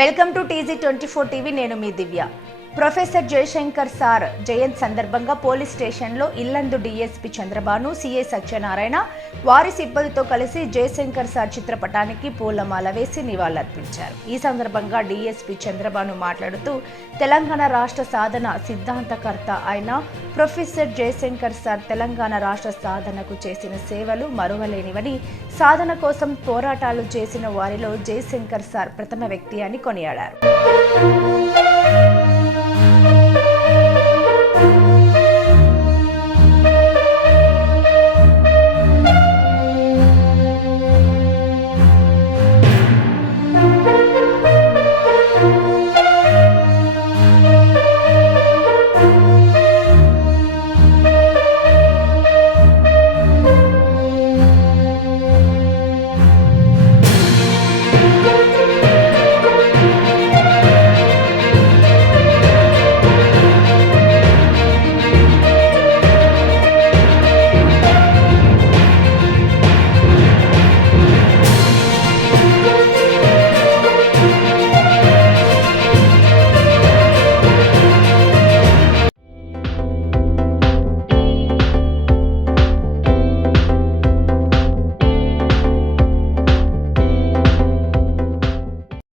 Welcome to TG twenty four TV నేను మీ Divya. Professor Jayashankar sir జయంత్ సందర్భంగా పోలీస్ స్టేషన్లో ఇల్లందు డీఎస్పీ చంద్రబాను సీఐ సత్యనారాయణ వారి సిబ్బందితో కలిసి జయశంకర్ సార్ చిత్రపటానికి పూలమాల వేసి నివాళులర్పించారు. ఈ సందర్భంగా డీఎస్పీ చంద్రబాను మాట్లాడుతూ తెలంగాణ రాష్ట్ర సాధన సిద్ధాంతకర్త అయిన ప్రొఫెసర్ జయశంకర్ సార్ తెలంగాణ రాష్ట్ర సాధనకు చేసిన సేవలు మరువలేనివని సాధన కోసం పోరాటాలు చేసిన వారిలో జయశంకర్ సార్ ప్రథమ వ్యక్తి అని కొనియాడారు.